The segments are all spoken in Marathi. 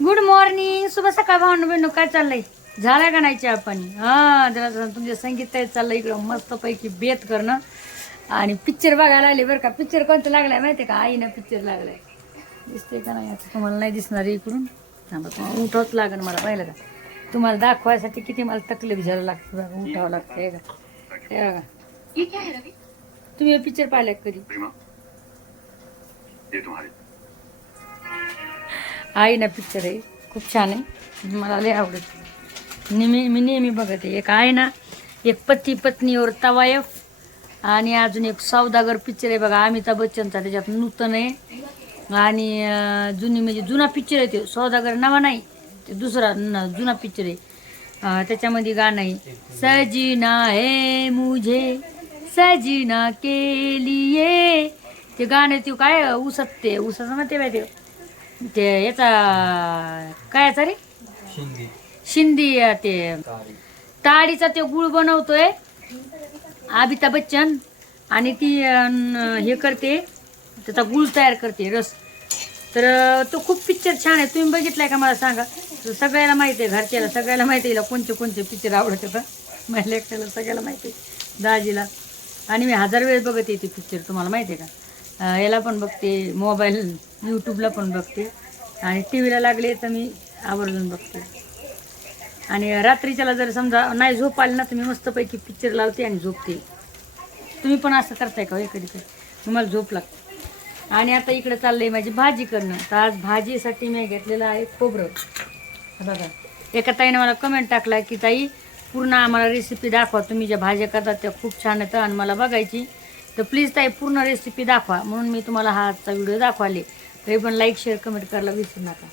गुड मॉर्निंग शुभ सकाळ भावना बहिणू काय चाललंय? झालाय का नाही चहा पाणी? हा जरा जरा तुमचे संगीत चाललंय इकडं. मस्त पैकी बेत करणं. आणि पिक्चर बघायला आले बरं का. पिक्चर कोणतं लागलाय माहितीये का? आईनं पिक्चर लागलाय. दिसते का नाही? आता तुम्हाला नाही दिसणार इकडून. थांबा तुम्हाला उठावंच लागेल मला पाहिलं का? तुम्हाला दाखवायसाठी किती मला तकलीफ झालं लागतं बघा उठावं लागतं हे का हे बघा. तुम्ही पिक्चर पाहिलाय का कधी? आई ना पिक्चर आहे. खूप छान आहे. मला लय आवडत. नेहमी मी नेहमी बघते एक आहे ना एक पती पत्नीवर तवायफ आणि अजून एक सौदागर पिक्चर आहे बघा अमिताभ बच्चनचा. त्याच्यात नूतन आहे. आणि जुनी म्हणजे जुना पिक्चर आहे ते. सौदागर नवा नाही ते दुसरा न- जुना पिक्चर आहे. त्याच्यामध्ये गाणं आहे. सजीना है मुझे सजीना के लिए. ते गाणं ते काय उसत ते उसाचं म्हणते माहिती ते याचा काय याचा रे? शिंदी. ते ताडीचा ते गुळ बनवतोय अमिताभ बच्चन. आणि ती हे करते त्याचा गुळ तयार करते रस. तर तो खूप पिक्चर छान आहे. तुम्ही बघितलाय का मला सांगा? सगळ्याला माहिती आहे घरच्याला. सगळ्याला माहिती आहे कोणते कोणते पिक्चर आवडत होतं माझ्या एकट्याला सगळ्याला माहिती आहे. दाजीला. आणि मी हजार वेळेस बघते ते पिक्चर तुम्हाला माहिती आहे का? याला पण बघते मोबाईल यूट्यूबला पण बघते. आणि टी व्हीला लागले तर मी आवर्जून बघते. आणि रात्रीच्याला जर समजा नाही झोप आली ना तर मी मस्तपैकी पिक्चर लावते आणि झोपते. तुम्ही पण असं करताय का हो कधी कधी तुम्हाला झोप लागते. आणि आता इकडे चाललंय माझी भाजी करणं. तर आज भाजीसाठी मी घेतलेलं आहे खोबरं. बघा. एका ताईने मला कमेंट टाकला की ताई पूर्ण आम्हाला रेसिपी दाखवा. तुम्ही ज्या भाज्या करतात त्या खूप छान येतात आणि मला बघायची. तर प्लीज ताई पूर्ण रेसिपी दाखवा. म्हणून मी तुम्हाला हा आजचा व्हिडिओ दाखवाले. तरी पण लाईक शेअर कमेंट करायला विसरू नका.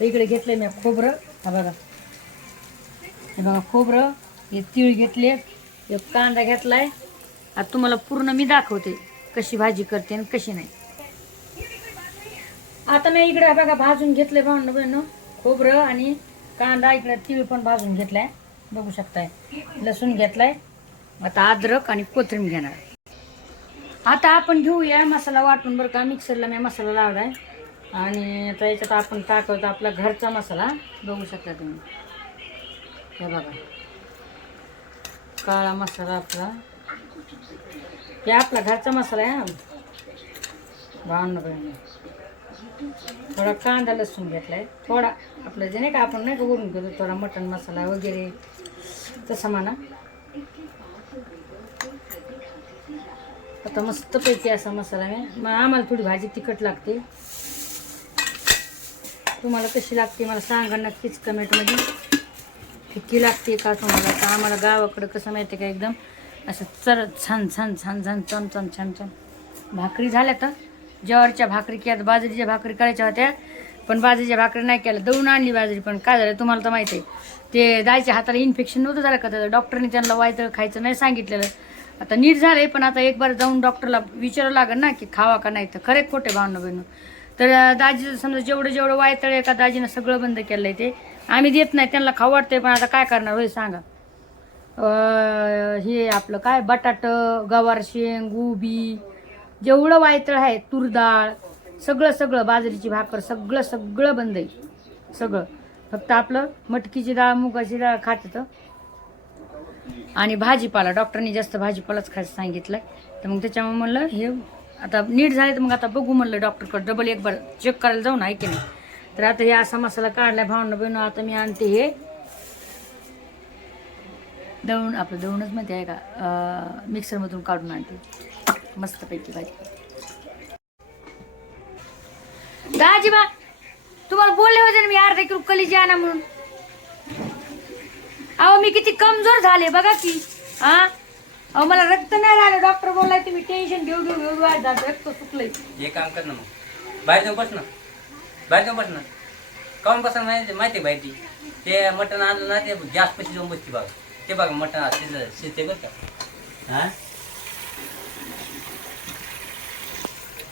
तर इकडे घेतलंय मी खोबरं. हा बघा. हे बघा खोबरं. हे तीळ घेतले. एक कांदा घेतलाय. आता तुम्हाला पूर्ण मी दाखवते कशी भाजी करते आणि कशी नाही. आता मी इकडे हा बघा भाजून घेतलंय भावनं बहिण खोबरं आणि कांदा इकडे तीळ पण भाजून घेतलाय. बघू शकताय. लसूण घेतलाय. आता अद्रक आणि कोथिंबीर घेणार. आता आपण घेऊया मसाला वाटून बरं का. मिक्सरला मी मसाला लावलाय. आणि आता याच्यात आपण टाकवतो आपला घरचा मसाला. बघू शकता तुम्ही. हे बघा. काळा मसाला आपला. हे आपला घरचा मसाला आहे हा. बहिणी थोडा कांदा लसूण घेतलाय. थोडा आपलं जे नाही का आपण नाही का उरून घेतो थोडा मटण मसाला वगैरे. तसा म्हणा. आता मस्त पैकी असा मसाला मी मग आम्हाला थोडी भाजी तिखट लागते. तुम्हाला कशी लागते मला सांगा नक्कीच कमेंटमध्ये फिक्की लागते का तुम्हाला? तर आम्हाला गावाकडं कसं माहिती आहे का एकदम? असं चर छान छान छान छान चम चम छान छान. भाकरी झाल्या तर? ज्वारीच्या भाकरी केल्या बाजरीच्या भाकरी करायच्या होत्या. पण बाजरीच्या भाकरी नाही केल्या. दळून आणली बाजरी. पण काय झालं तुम्हाला तर माहिती आहे ते जायच्या हाताला इन्फेक्शन नव्हतं झालं का? तर डॉक्टरने त्यांना वायतळ खायचं नाही सांगितलेलं. आता नीट झालंय पण आता एक बार जाऊन डॉक्टरला विचारावं लागेल ना की खावा का नाही. तर खरे खोटे भावना बहिणू. तर दाजीचं समजा जेवढं जेवढं वायतळ एका दाजीनं सगळं बंद केलं आहे ते आम्ही देत नाही त्यांना खाऊ वाटतंय पण आता काय करणार होय सांगा. हे आपलं काय बटाट गवार शेंग गोबी जेवढं वायतळ आहे तूर डाळ सगळं सगळं बाजरीची भाकर सगळं सगळं बंद आहे. सगळं. फक्त आपलं मटकीची डाळ मुगाची डाळ खात तर आणि भाजीपाला डॉक्टरनी जास्त भाजीपालाच खायचं सांगितलंय. तर मग त्याच्यामुळे म्हणलं हे आता नीट झाले तर मग आता बघू म्हणलं डॉक्टरकडे. डबल एक बार चेक करायला जाऊ ना की नाही? तर आता हे असा मसाला काढलाय भावना बहिण आता मी आणते हे. दळून आपलं दळूनच म्हणते आहे का? मिक्सरमधून काढून आणते. मस्तपैकी भाजी. दाजीबा तुम्हाला बोलले होते ना मी अर्धा किलो कलीची आणा म्हणून. अहो मी किती कमजोर झाले बघा की. हा? अहो मला रक्त नाही राहिलं. डॉक्टर बोललाय तुम्ही टेन्शन घेऊ घेऊ घेऊ घेऊ आज रक्त सुकलंय हे काम कर ना मग. बाहेर जाऊन बस ना. बाहेर जाऊन बस ना. काऊन बसा माहिती माहिती आहे बाहेर ती? ते मटण आणलं ना ते गॅस पशी जाऊन बसते बघा. ते बघा मटण शिज शिजते बरं का. हा?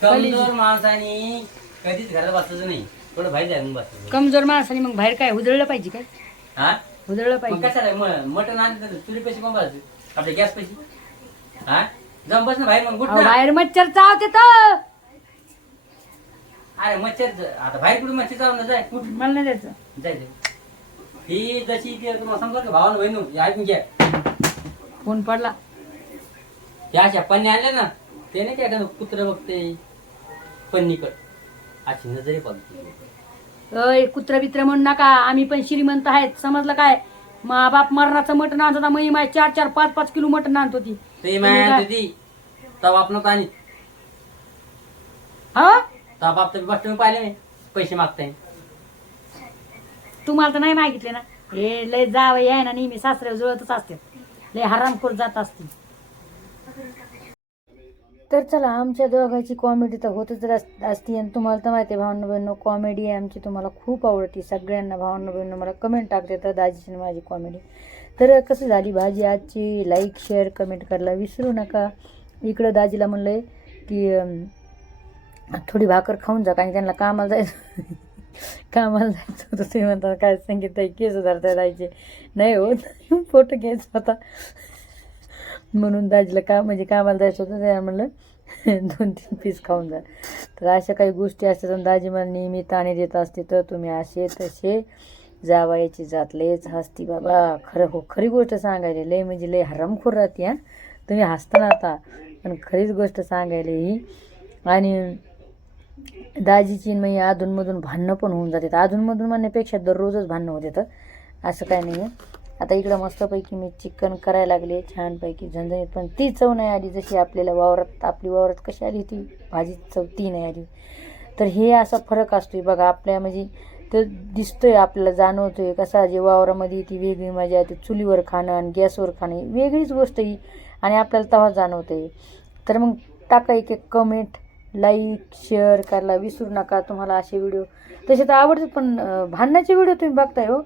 कमजोर माणसाने कधीच घरात बसायचं नाही. थोडं बाहेर जाऊन बसायचं. कमजोर माणसाने मग बाहेर काय उधळलं पाहिजे काय? हा? उधळलं मग पाहिजे. कशाला? म- मटण आणलं पैसे कोण बसायचं आपल्या गॅस पैसे? हा? जाऊन बस ना बाहेर मग अहो, ना. बाहेर मच्छर चावते तर अरे मच्छर आता बाहेर कुठे मच्छर चालू जाय. कुठ? मला नाही द्यायचं. जाय जाय. ही जशी ती तुम्हाला समजा का? भावानं बहिणू हे ऐकून घ्या. फोन पडला. या अशा पन्नी आणल्या ना ते नाही काय कुत्र बघते पन्नीकड. अशी नजरे बघते अय कुत्रा बित्रा म्हणू नका. आम्ही पण श्रीमंत आहेत. समजलं काय? मा बाप मरणाचं मटण आणत होता. मग माय चार चार पाच पाच किलो मटण आणत होती. ते माया ती तवा आपण आणि हा? तवा बाप तर बस तुम्ही पाहिले नाही पैसे मागताय. तुम्हाला तर नाही मागितले ना. हे लय जाव आहे ना नेहमी सासऱ्या जुळतच असते. लय हरामखोर जात असते. तर चला आमच्या दोघांची कॉमेडी तर होतच रास- असती आणि तुम्हाला तर माहिती आहे भावना बहिणं कॉमेडी आहे आमची तुम्हाला खूप आवडते. सगळ्यांना भावना बहिणं मला कमेंट टाकते तर दाजीची माझी कॉमेडी तर कसं झाली भाजी आजची? लाईक शेअर कमेंट करायला विसरू नका. इकडं दाजीला म्हणलंय की थोडी भाकर खाऊन जा कारण त्यांना कामाला जायचं कामाला जायचं होतं ते म्हणतात काय सांगितलं केस धरता जायचे नाही होत फोटो घ्यायचा होता. म्हणून दाजीला का म्हणजे कामाला जायचं होतं त्या म्हणलं दोन तीन पीस खाऊन जा. तर अशा काही गोष्टी असतात आणि दाजी मला नेहमी ताणे देत असते तर तुम्ही असे तसे जावायची जात लयच हसती बाबा. खरं हो खरी गोष्ट सांगायला लय म्हणजे लय हरमखोर राहते हा. तुम्ही हसताना आता पण खरीच गोष्ट सांगायला ही. आणि दाजीची मग अधूनमधून भांडणं पण होऊन जातात. अधूनमधून म्हणण्यापेक्षा दररोजच भांडणं होत येतं असं काय नाही आहे आता इकडं मस्तपैकी मी चिकन करायला लागले छानपैकी झणझणीत. पण ती चव नाही आली जशी आपल्याला वावरात आपली वावरात कशी आली ती भाजी चव ती नाही आली. तर हे असा फरक असतोय बघा आपल्या म्हणजे तर दिसतोय आपल्याला जाणवतोय कसा जे वावरामध्ये ती वेगळी मजा आहे चुलीवर खाणं आणि गॅसवर खाणं वेगळीच गोष्ट ही आणि आपल्याला तेव्हा आहे तर मग टाका एक एक कमेंट लाईक शेअर करायला विसरू नका तुम्हाला असे व्हिडिओ तसे तर आवडते पण भांडण्याचे भांडणाचे व्हिडिओ तुम्ही बघताय हो.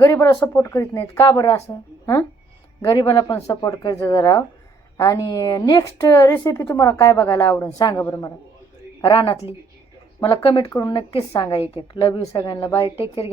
गरीबाला सपोर्ट करीत नाहीत. का बरं असं? हां? गरीबाला पण सपोर्ट करायचं जरा. आणि नेक्स्ट रेसिपी तुम्हाला काय बघायला आवडेल सांगा बरं मला. रानातली. मला कमेंट करून नक्कीच सांगा एक एक. लव यू सगळ्यांना. Bye take care